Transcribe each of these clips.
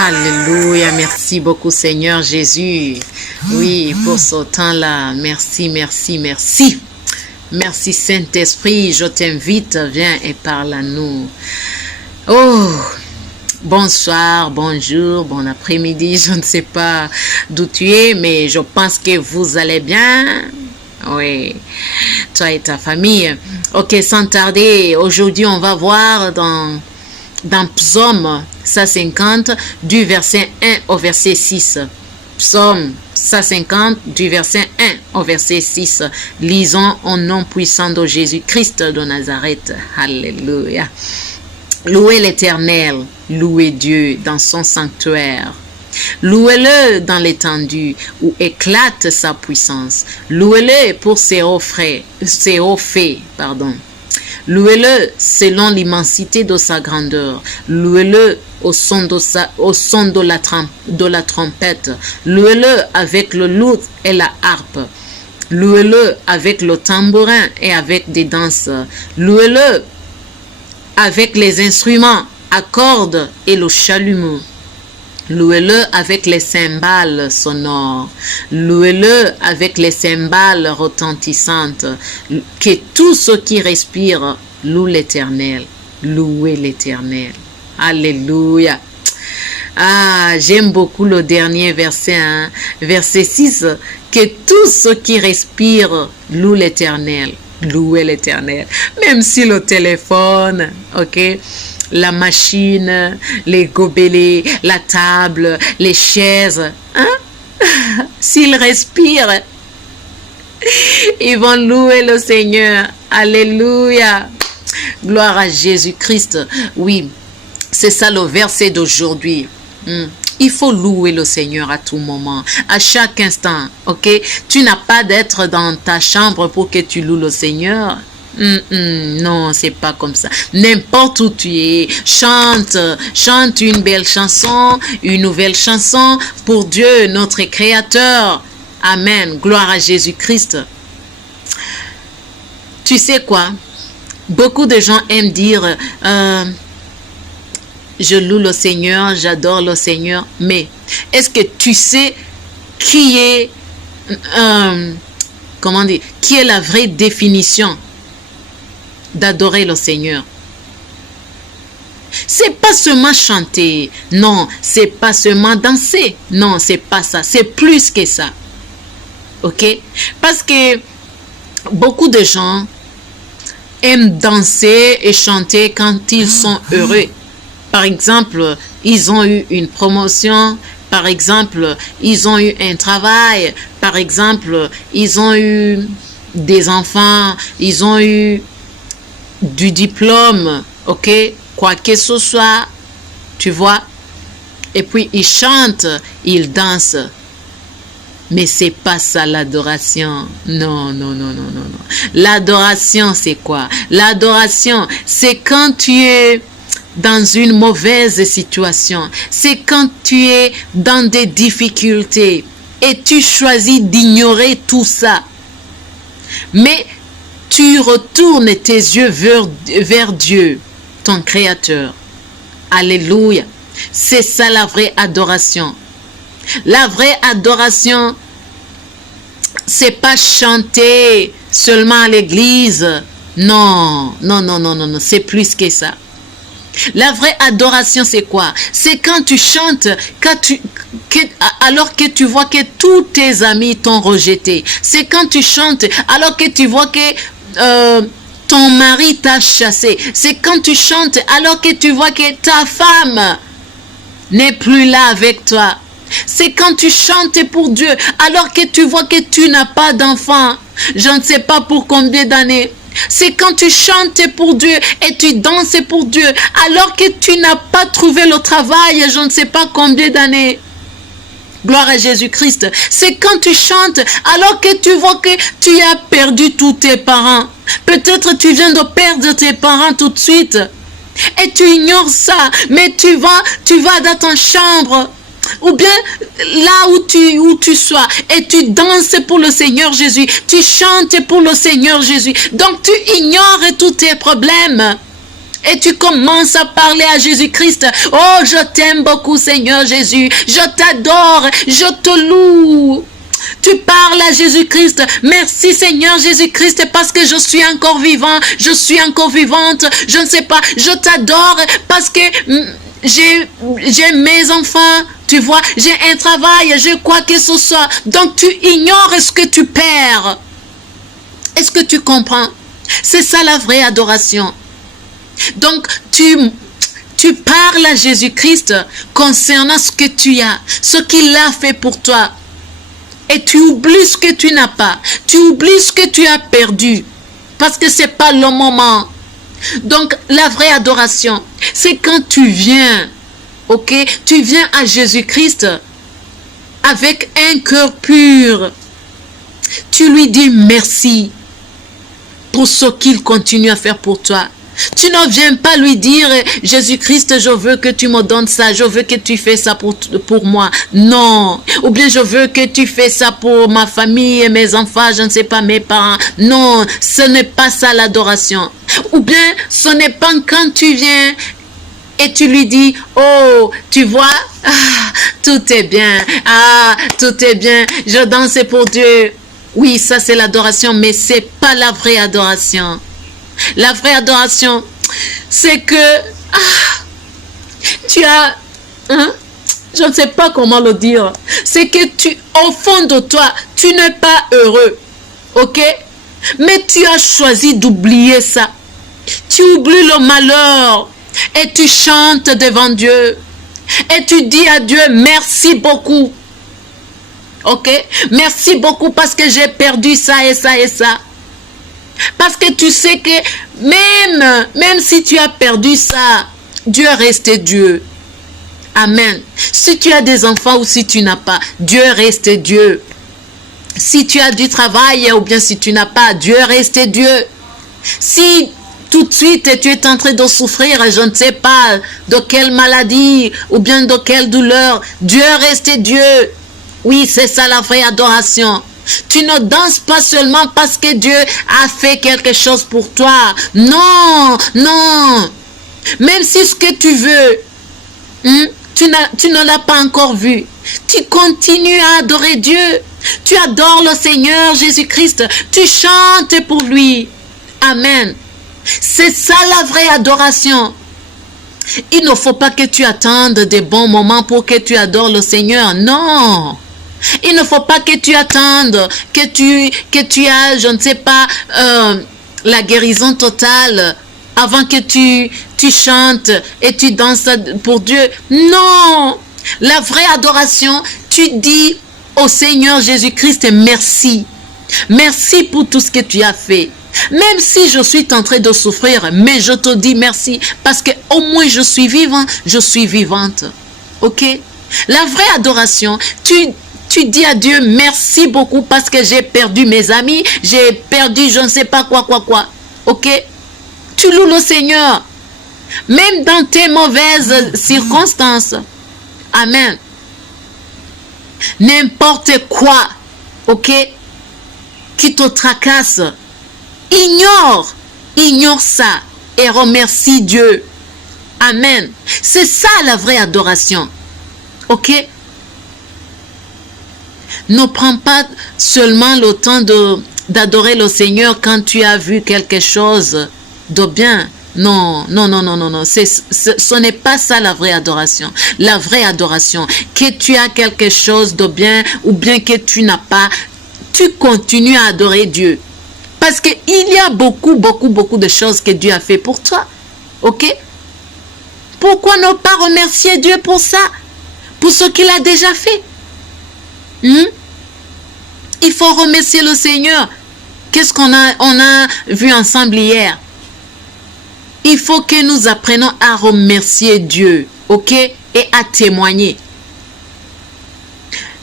Alléluia, merci beaucoup Seigneur Jésus. Oui, pour ce temps-là, merci, merci, merci. Merci Saint-Esprit, je t'invite, viens et parle à nous. Oh, bonsoir, bonjour, bon après-midi, je ne sais pas d'où tu es, mais je pense que vous allez bien. Oui, toi et ta famille. Ok, sans tarder, aujourd'hui on va voir dans Psaume 150 du verset 1 au verset 6. Psaume 150 du verset 1 au verset 6. Lisons au nom puissant de Jésus-Christ de Nazareth. Alléluia. Louez l'Éternel, louez Dieu dans son sanctuaire. Louez-le dans l'étendue où éclate sa puissance. Louez-le pour ses hauts faits. Louez-le selon l'immensité de sa grandeur. Louez-le au son de la trompette. Louez-le avec le luth et la harpe. Louez-le avec le tambourin et avec des danses. Louez-le avec les instruments à cordes et le chalumeau. Louez-le avec les cymbales sonores. Louez-le avec les cymbales retentissantes. Que tout ce qui respire loue l'Éternel. Louez l'Éternel. Alléluia. Ah, j'aime beaucoup le dernier verset, hein? Verset 6. Que tout ce qui respire loue l'Éternel. Louez l'Éternel. Même si le téléphone, ok, la machine, les gobelets, la table, les chaises, hein? S'ils respirent, ils vont louer le Seigneur. Alléluia. Gloire à Jésus-Christ. Oui, c'est ça le verset d'aujourd'hui. Il faut louer le Seigneur à tout moment, à chaque instant, ok? Tu n'as pas d'être dans ta chambre pour que tu loues le Seigneur. Non, c'est pas comme ça. N'importe où tu es, chante une belle chanson, une nouvelle chanson pour Dieu, notre Créateur. Amen. Gloire à Jésus-Christ. Tu sais quoi? Beaucoup de gens aiment dire je loue le Seigneur, j'adore le Seigneur, mais est-ce que tu sais qui est qui est la vraie définition d'adorer le Seigneur? C'est pas seulement chanter, non, c'est pas seulement danser, non, c'est pas ça, c'est plus que ça. Ok? Parce que beaucoup de gens aiment danser et chanter quand ils sont heureux. Par exemple, ils ont eu une promotion. Par exemple, ils ont eu un travail. Par exemple, ils ont eu des enfants. Ils ont eu du diplôme. Ok? Quoi que ce soit. Tu vois? Et puis, ils chantent. Ils dansent. Mais c'est pas ça l'adoration. Non, non, non, non, non, non. L'adoration, c'est quoi? L'adoration, c'est quand tu es dans une mauvaise situation. C'est quand tu es dans des difficultés et tu choisis d'ignorer tout ça. Mais tu retournes tes yeux vers Dieu, ton Créateur. Alléluia. C'est ça la vraie adoration. La vraie adoration, c'est pas chanter seulement à l'église. Non, non, non, non, non, non, c'est plus que ça. La vraie adoration, c'est quoi? C'est quand tu chantes, alors que tu vois que tous tes amis t'ont rejeté. C'est quand tu chantes, alors que tu vois que ton mari t'a chassé. C'est quand tu chantes, alors que tu vois que ta femme n'est plus là avec toi. C'est quand tu chantes pour Dieu, alors que tu vois que tu n'as pas d'enfant. Je ne sais pas pour combien d'années. C'est quand tu chantes pour Dieu et tu danses pour Dieu, alors que tu n'as pas trouvé le travail, je ne sais pas combien d'années. Gloire à Jésus-Christ. C'est quand tu chantes, alors que tu vois que tu as perdu tous tes parents. Peut-être tu viens de perdre tes parents tout de suite. Et tu ignores ça, mais tu vas dans ton chambre. Ou bien là où tu sois et tu danses pour le Seigneur Jésus, tu chantes pour le Seigneur Jésus. Donc tu ignores tous tes problèmes et tu commences à parler à Jésus-Christ. Oh, je t'aime beaucoup Seigneur Jésus, je t'adore, je te loue. Tu parles à Jésus-Christ. Merci Seigneur Jésus-Christ parce que je suis encore vivant, je suis encore vivante, je ne sais pas, je t'adore parce que j'ai mes enfants. Tu vois, j'ai un travail, j'ai quoi que ce soit. Donc, tu ignores ce que tu perds. Est-ce que tu comprends? C'est ça la vraie adoration. Donc, tu parles à Jésus-Christ concernant ce que tu as, ce qu'il a fait pour toi. Et tu oublies ce que tu n'as pas. Tu oublies ce que tu as perdu. Parce que ce n'est pas le moment. Donc, la vraie adoration, c'est quand tu viens. Ok, tu viens à Jésus-Christ avec un cœur pur. Tu lui dis merci pour ce qu'il continue à faire pour toi. Tu ne viens pas lui dire, Jésus-Christ, je veux que tu me donnes ça, je veux que tu fais ça pour moi. Non. Ou bien je veux que tu fais ça pour ma famille et mes enfants, je ne sais pas, mes parents. Non, ce n'est pas ça l'adoration. Ou bien ce n'est pas quand tu viens et tu lui dis, oh, tu vois, tout est bien, tout est bien, je danse pour Dieu. Oui, ça c'est l'adoration, mais c'est pas la vraie adoration. La vraie adoration, c'est que tu as, je ne sais pas comment le dire, c'est que au fond de toi, tu n'es pas heureux, ok? Mais tu as choisi d'oublier ça. Tu oublies le malheur et tu chantes devant Dieu. Et tu dis à Dieu, merci beaucoup. Ok? Merci beaucoup parce que j'ai perdu ça et ça et ça. Parce que tu sais que même si tu as perdu ça, Dieu reste Dieu. Amen. Si tu as des enfants ou si tu n'as pas, Dieu reste Dieu. Si tu as du travail ou bien si tu n'as pas, Dieu reste Dieu. Si tout de suite tu es en train de souffrir, je ne sais pas de quelle maladie ou bien de quelle douleur, Dieu reste Dieu. Oui, c'est ça la vraie adoration. Tu ne danses pas seulement parce que Dieu a fait quelque chose pour toi. Non, non. Même si ce que tu veux, tu ne l'as pas encore vu. Tu continues à adorer Dieu. Tu adores le Seigneur Jésus-Christ. Tu chantes pour lui. Amen. C'est ça la vraie adoration. Il ne faut pas que tu attendes des bons moments pour que tu adores le Seigneur. Non. Il ne faut pas que tu attendes que tu as, je ne sais pas, la guérison totale avant que tu chantes et tu danses pour Dieu. Non. La vraie adoration, tu dis au Seigneur Jésus-Christ, merci. Merci pour tout ce que tu as fait. Même si je suis en train de souffrir, mais je te dis merci parce que au moins je suis vivant, je suis vivante. Ok? La vraie adoration, tu dis à Dieu merci beaucoup parce que j'ai perdu mes amis, j'ai perdu je ne sais pas quoi. Ok? Tu loues le Seigneur. Même dans tes mauvaises circonstances. Amen. N'importe quoi, ok, qui te tracasse, ignore ça et remercie Dieu. Amen. C'est ça la vraie adoration. Ok? Ne prends pas seulement le temps d'adorer le Seigneur quand tu as vu quelque chose de bien. Non. Ce n'est pas ça la vraie adoration. La vraie adoration, que tu as quelque chose de bien ou bien que tu n'as pas, tu continues à adorer Dieu. Parce qu'il y a beaucoup de choses que Dieu a fait pour toi. Ok? Pourquoi ne pas remercier Dieu pour ça? Pour ce qu'il a déjà fait? Il faut remercier le Seigneur. Qu'est-ce qu'on a vu ensemble hier? Il faut que nous apprenions à remercier Dieu, ok? Et à témoigner.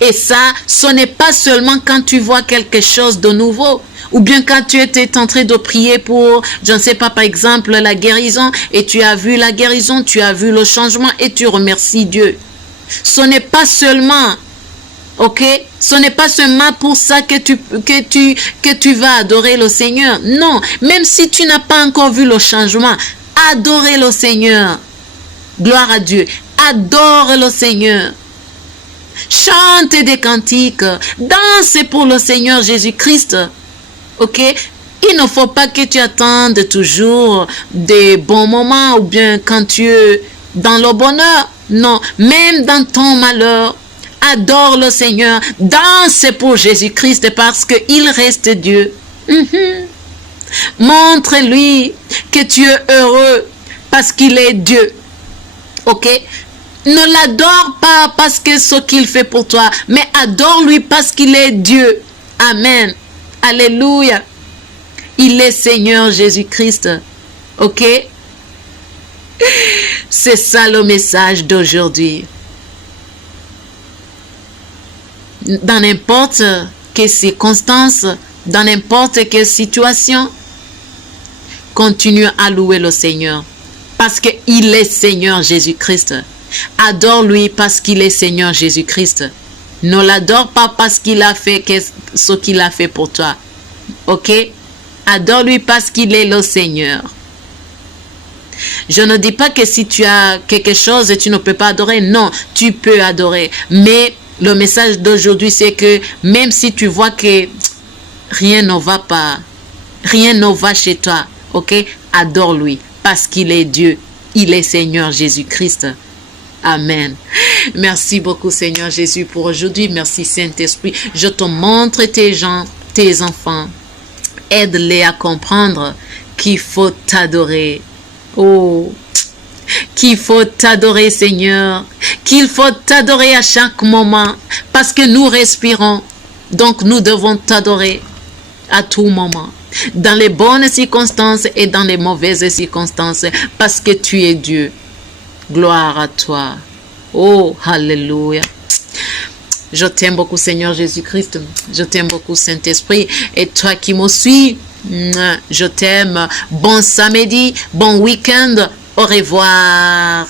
Et ça, ce n'est pas seulement quand tu vois quelque chose de nouveau. Ou bien quand tu étais en train de prier pour, je ne sais pas, par exemple, la guérison. Et tu as vu la guérison, tu as vu le changement et tu remercies Dieu. Ce n'est pas seulement... Ok? Ce n'est pas seulement pour ça que tu vas adorer le Seigneur. Non. Même si tu n'as pas encore vu le changement, adorez le Seigneur. Gloire à Dieu. Adore le Seigneur. Chante des cantiques. Danse pour le Seigneur Jésus-Christ. Ok? Il ne faut pas que tu attendes toujours des bons moments ou bien quand tu es dans le bonheur. Non. Même dans ton malheur. Adore le Seigneur, danse pour Jésus-Christ parce qu'il reste Dieu. Montre-lui que tu es heureux parce qu'il est Dieu. Ok? Ne l'adore pas parce que ce qu'il fait pour toi, mais adore-lui parce qu'il est Dieu. Amen. Alléluia. Il est Seigneur Jésus-Christ. Ok? C'est ça le message d'aujourd'hui. Dans n'importe quelle circonstance, dans n'importe quelle situation, Continue à louer le Seigneur parce qu'il est Seigneur Jésus-Christ. Adore-lui parce qu'il est Seigneur Jésus-Christ. Ne l'adore pas parce qu'il a fait ce qu'il a fait pour toi. Ok? Adore-lui parce qu'il est le Seigneur. Je ne dis pas que si tu as quelque chose, tu ne peux pas adorer. Non, tu peux adorer. Mais le message d'aujourd'hui, c'est que même si tu vois que rien ne va pas, rien ne va chez toi, ok? Adore-lui parce qu'il est Dieu. Il est Seigneur Jésus-Christ. Amen. Merci beaucoup Seigneur Jésus pour aujourd'hui. Merci Saint-Esprit. Je te montre tes gens, tes enfants. Aide-les à comprendre qu'il faut t'adorer. Oh, qu'il faut t'adorer Seigneur. Qu'il faut t'adorer à chaque moment. Parce que nous respirons. Donc nous devons t'adorer à tout moment. Dans les bonnes circonstances et dans les mauvaises circonstances. Parce que tu es Dieu. Gloire à toi. Oh, alléluia. Je t'aime beaucoup, Seigneur Jésus-Christ. Je t'aime beaucoup, Saint-Esprit. Et toi qui me suis, je t'aime. Bon samedi, bon week-end. Au revoir.